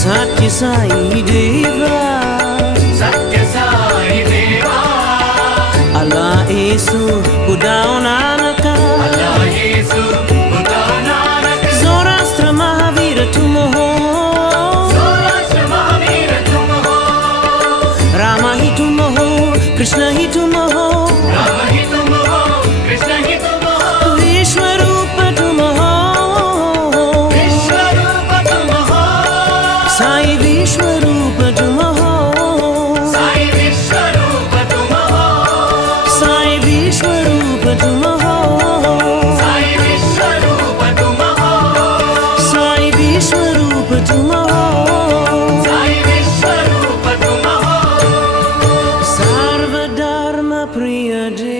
Satya Sai Deva, Satya Sai Deva, Allah Yesu Budao Nanaka, Allah Yesu Budao Nanaka, Zoroastra Mahavira Tumoho, Zoroastra Mahavira Tumoho, Rama hi Tumoho, Krishna hi Tumoho, Rama hi Tumoho, Krishna hi Tumoho, Vishwarupa Tumoho, Vishwarupa Tumoho, Sai Vishwarupa Tumoho, Sai Vishwarupa Tumoho, Sai Vishwarupa Tumoho, Sai Vishwarupa Tumoho, Sai Vishwarupa Tumoho, Sai Vishwarupa Tumoho, Sarva Dharma Priya Deva.